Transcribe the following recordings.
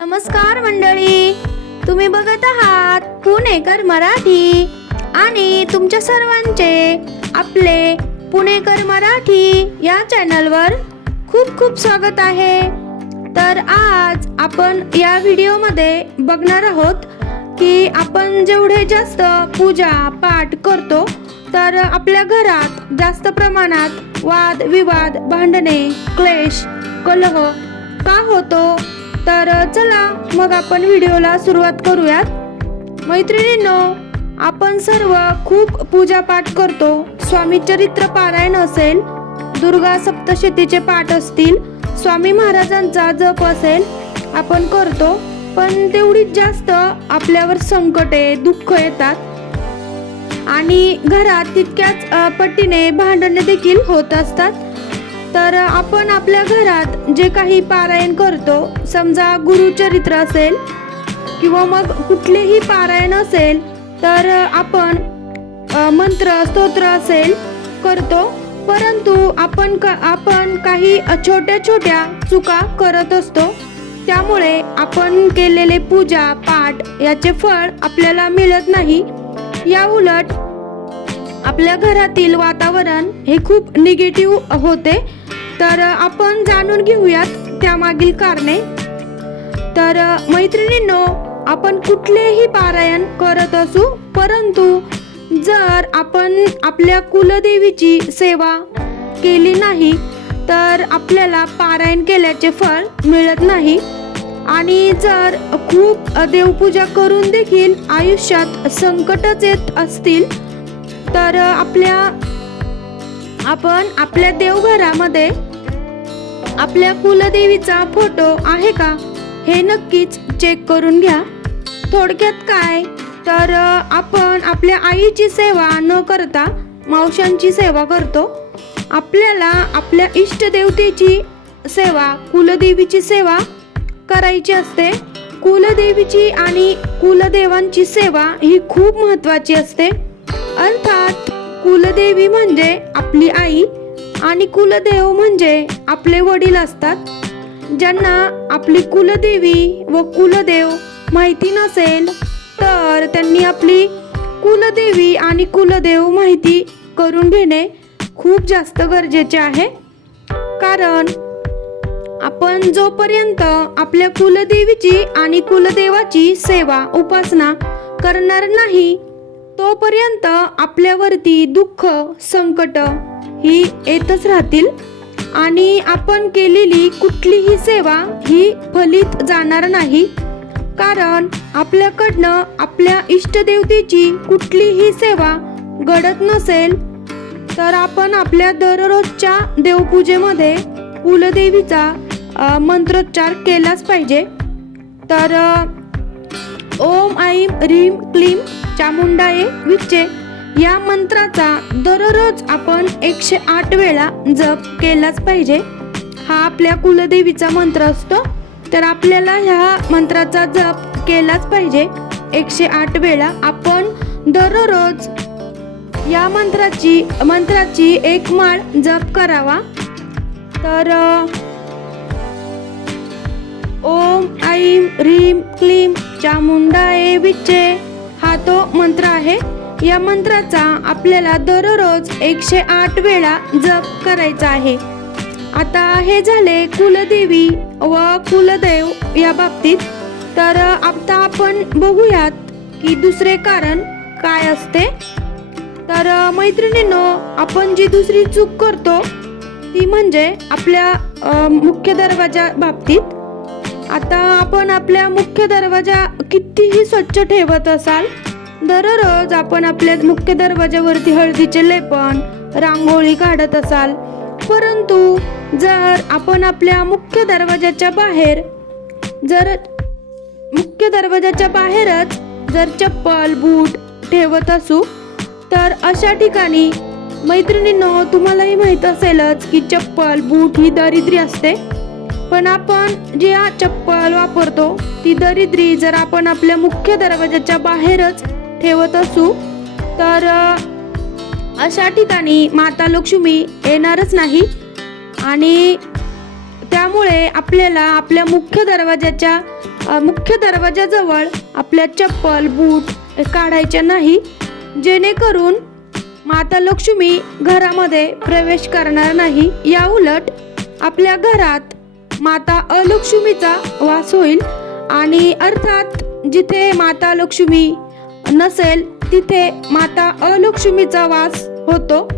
नमस्कार मंडळी. तुम्ही बघत आहात पुणेकर मराठी आणि तुमच्या सर्वांचे आपले पुणेकर मराठी या चॅनलवर खूप खूप स्वागत आहे. तर आज आपण या व्हिडिओमध्ये बघणार आहोत की आपण जेवढे जास्त पूजा पाठ करतो तर आपल्या घरात जास्त प्रमाणात वाद विवाद भांडणे क्लेश कलह का होतो? तर चला मग आपण व्हिडिओला सुरुवात करूयात. मैत्रिणींनो आपण सर्व खूप पूजापाठ करतो. स्वामी चरित्र पारायण असेल दुर्गा सप्तशतीचे पाठ असतील स्वामी महाराजांचा जप असेल आपण करतो. पण तेवढीच जास्त आपल्यावर संकटे दुःख येतात. आणि घरात तितक्याच पट्टीने पटीने भांडणे देखील होत असतात. तर आपण आपल्या घरात जे काही पारायण करतो समजा गुरुचरित्र असेल किंवा मग कुठलेही पारायण असेल तर आपण मंत्र स्तोत्र असेल करतो. परंतु आपण का आपण काही छोट्या छोट्या चुका करत असतो. त्यामुळे आपण केलेले पूजा पाठ याचे फळ आपल्याला मिळत नाही. या उलट आपल्या घरातील वातावरण हे खूप निगेटिव्ह होते. तर आपण जाणून घेऊयात त्यामागील कारणे. तर मैत्रिणींनो आपण कुठलेही पारायण करत असू परंतु जर आपण आपल्या कुलदेवीची सेवा केली नाही तर आपल्याला पारायण केल्याचे फळ मिळत नाही. आणि जर खूप देवपूजा करून देखील आयुष्यात संकटच येत असतील तर आपल्या आपण आपल्या देवघरामध्ये आपल्या कुलदेवीचा फोटो आहे का? हे नक्कीच चेक करून घ्या. थोडक्यात काय? तर आपण आपल्या आईची सेवा न करता मावशांची सेवा करतो. आपल्याला आपल्या इष्टदेवतेची सेवा कुलदेवीची सेवा करायची असते. कुलदेवीची आणि कुलदेवांची सेवा ही खूप महत्त्वाची असते. अर्थात कुलदेवी म्हणजे आपली आई. आणि कुलदेव म्हणजे आपले वडील असतात. ज्यांना आपली कुलदेवी व कुलदेव माहिती नसेल तर त्यांनी आपली कुलदेवी आणि कुलदेव माहिती करून घेणे खूप जास्त गरजेचे आहे. कारण आपण जोपर्यंत आपल्या कुलदेवीची आणि कुलदेवाची सेवा उपासना करणार नाही तोपर्यंत आपल्यावरती दुःख संकट ही येतच राहतील आणि आपण केलेली कुठलीही सेवा ही फलित जाणार नाही. कारण आपल्याकडनं आपल्या इष्टदेवतेची कुठलीही सेवा घडत नसेल तर आपण आपल्या दररोजच्या देवपूजेमध्ये कुलदेवीचा मंत्रोच्चार केलाच पाहिजे. तर ओम ऐम ह्रीम क्लीम चामुंडाये विचे या मंत्राचा दररोज आपण एकशे आठ वेळा जप केलाच पाहिजे. हा आपल्या कुलदेवीचा मंत्र असतो. तर आपल्याला ह्या मंत्राचा जप केलाच पाहिजे. एकशे आठ वेळा आपण दररोज या मंत्राची मंत्राची एक माळ जप करावा. तर ओम ऐम ह्रीम क्लीम चामुंडाये विचे हा तो मंत्र आहे. या मंत्राचा आपल्याला दररोज एकशे आठ वेळा जप करायचा आहे. आता हे झाले कुलदेवी व कुलदेव या बाबतीत. तर आता आपण बघूयात की दुसरे कारण काय असते. तर मैत्रिणींनो आपण जी दुसरी चूक करतो ती म्हणजे आपल्या मुख्य दरवाजा बाबतीत आता आपण आपल्या मुख्य दरवाजा कितीही स्वच्छ ठेवत असाल दररोज आपण आपल्या मुख्य दरवाजावरती हळदीचे लेपन रांगोळी काढत असाल. परंतु जर आपण आपल्या मुख्य दरवाजाच्या बाहेर जर मुख्य दरवाजाच्या बाहेरच जर चप्पल बूट ठेवत असू तर अशा ठिकाणी मैत्रिणींनो तुम्हालाही माहीत असेलच की चप्पल बूट ही दरिद्री असते. पण आपण जी हा चप्पल वापरतो ती दरिद्री जर आपण आपल्या मुख्य दरवाजाच्या बाहेरच ठेवत असू तर अशा ठिकाणी माता लक्ष्मी येणारच नाही. आणि त्यामुळे आपल्याला आपल्या मुख्य दरवाजाच्या मुख्य दरवाजाजवळ आपल्या चप्पल बूट काढायच्या नाही. जेणेकरून माता लक्ष्मी घरामध्ये प्रवेश करणार नाही. या उलट आपल्या घरात माता अलक्ष्मीचा वास होईल. आणि अर्थात जिथे माता लक्ष्मी नसेल तिथे माता अलक्ष्मीचा वास होतो.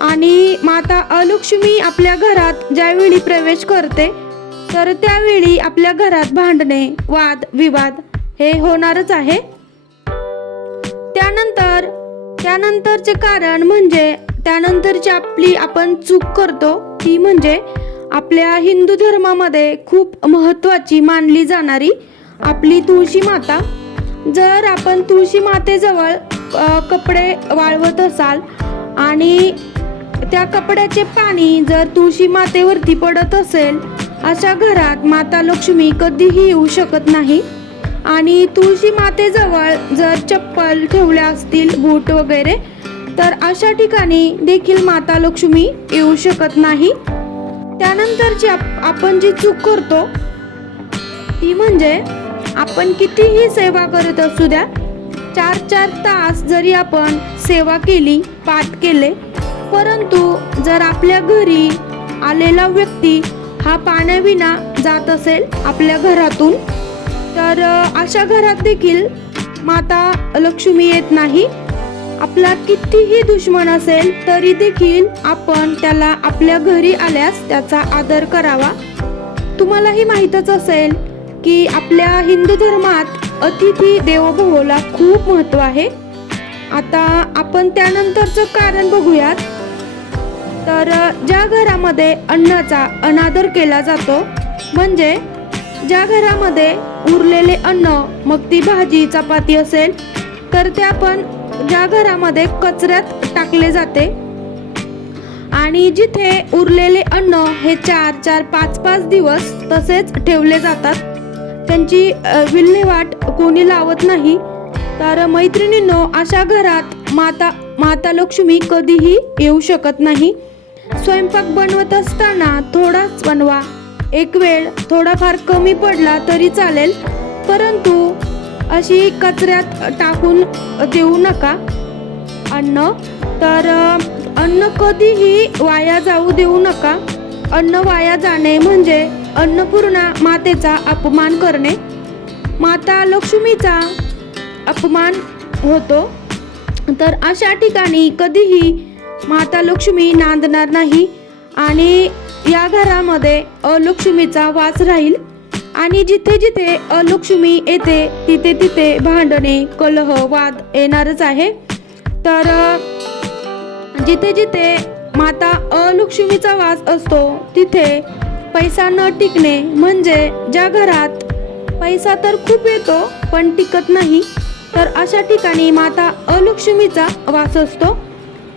आणि माता अलक्ष्मी आपल्या घरात ज्यावेळी प्रवेश करते तर त्यावेळी आपल्या घरात भांडणे वाद विवाद हे होणारच आहे. त्यानंतर त्यानंतरचे कारण म्हणजे त्यानंतरची आपली आपण चूक करतो ती म्हणजे आपल्या हिंदू धर्मामध्ये खूप महत्वाची मानली जाणारी आपली तुळशी माता. जर आपण तुळशी मातेजवळ कपडे वाळवत असाल आणि त्या कपड्याचे पाणी जर तुळशी मातेवरती पडत असेल अशा घरात माता लक्ष्मी कधीही येऊ शकत नाही. आणि तुळशी मातेजवळ जर चप्पल ठेवल्या असतील बूट वगैरे तर अशा ठिकाणी देखील माता लक्ष्मी येऊ शकत नाही. त्यानंतरची आपण जी चूक करतो ती म्हणजे आपण कितीही सेवा करत असू द्या चार चार तास जरी आपण सेवा केली पाठ केले परंतु जर आपल्या घरी आलेला व्यक्ती हा पाण्याविना जात असेल आपल्या घरातून तर अशा घरात देखील माता लक्ष्मी येत नाही. आपला कितीही दुश्मन असेल तरी देखील आपण त्याला आपल्या घरी आल्यास त्याचा आदर करावा. तुम्हालाही माहीतच असेल की आपल्या हिंदू धर्मात अतिथी देवभोवला खूप महत्त्व आहे. आता आपण त्यानंतरचं कारण बघूयात. तर ज्या घरामध्ये अन्नाचा अनादर केला जातो म्हणजे ज्या घरामध्ये उरलेले अन्न मग ती भाजी चपाती असेल तर ते आपण ज्या घरामध्ये कचऱ्यात टाकले जाते आणि जिथे उरलेले अन्न हे चार चार पाच पाच दिवस तसेच ठेवले जातात त्यांची विल्हेवाट कोणी लावत नाही. तर मैत्रिणींनो अशा घरात माता माता लक्ष्मी कधीही येऊ शकत नाही. स्वयंपाक बनवत असताना थोडाच बनवा. एक वेळ थोडाफार कमी पडला तरी चालेल परंतु अशी कचऱ्यात टाकून देऊ नका. अन्न तर अन्न कधीही वाया जाऊ देऊ नका. अन्न वाया जाणे म्हणजे अन्नपूर्णा मातेचा अपमान करणे. माता लक्ष्मीचा अपमान होतो. तर अशा ठिकाणी कधीही माता लक्ष्मी नांदणार नाही आणि या घरामध्ये अलक्ष्मीचा वास राहील. आणि जिथे जिथे अलक्ष्मी येते तिथे तिथे भांडणे कलह वाद येणारच आहे. तर जिथे जिथे माता अलक्ष्मीचा वास असतो तिथे पैसा न टिकणे म्हणजे ज्या घरात पैसा तर खूप येतो पण टिकत नाही तर अशा ठिकाणी माता अलक्ष्मीचा वास असतो.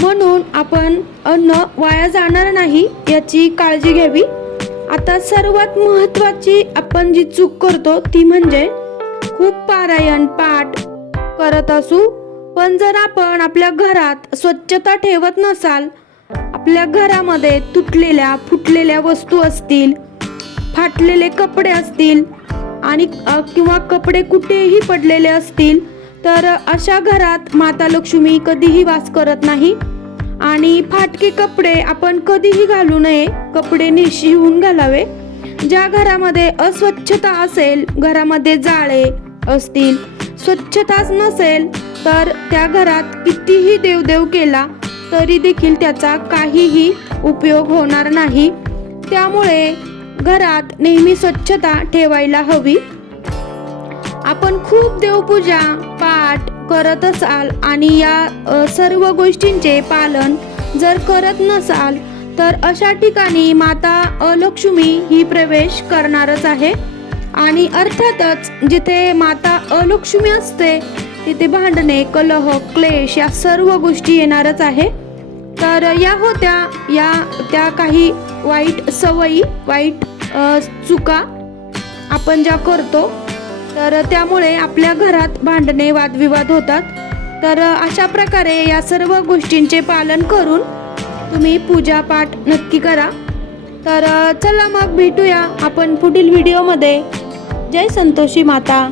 म्हणून आपण अन्न वाया जाणार नाही याची काळजी घ्यावी. आता सर्वात महत्वाची आपण जी चूक करतो ती म्हणजे खूप पारायण पाठ करत असू. पण जर आपण आपल्या घरात स्वच्छता ठेवत नसाल आपल्या घरामध्ये तुटलेल्या फुटलेल्या वस्तू असतील फाटलेले कपडे असतील आणि किंवा कपडे कुठेही पडलेले असतील तर अशा घरात माता लक्ष्मी कधीही वास करत नाही. आणि फाटके कपडे आपण कधीही घालू नये. कपडे निशिवून घालावे. ज्या घरामध्ये अस्वच्छता असेल घरामध्ये जाळे असतील स्वच्छताच नसेल तर त्या घरात कितीही देवदेव केला तरी देखील त्याचा काहीही उपयोग होणार नाही. त्यामुळे घरात नेहमी स्वच्छता ठेवायला हवी. आपण खूप देवपूजा पाठ करत असाल आणि या सर्व गोष्टींचे पालन जर करत नसाल तर अशा ठिकाणी माता अलक्ष्मी ही प्रवेश करणारच आहे. आणि अर्थातच जिथे माता अलक्ष्मी असते तिथे भांडणे कलह क्लेश या सर्व गोष्टी येणारच आहे. तर या होत्या या त्या काही वाईट सवयी वाईट चुका आपण ज्या करतो तर त्यामुळे आपल्या घरात भांडणे वादविवाद होतात. तर अशा प्रकारे या सर्व गोष्टींचे पालन करून तुम्ही पूजापाठ नक्की करा. तर चला मग भेटूया आपण पुढील व्हिडिओमध्ये जय संतोषी माता.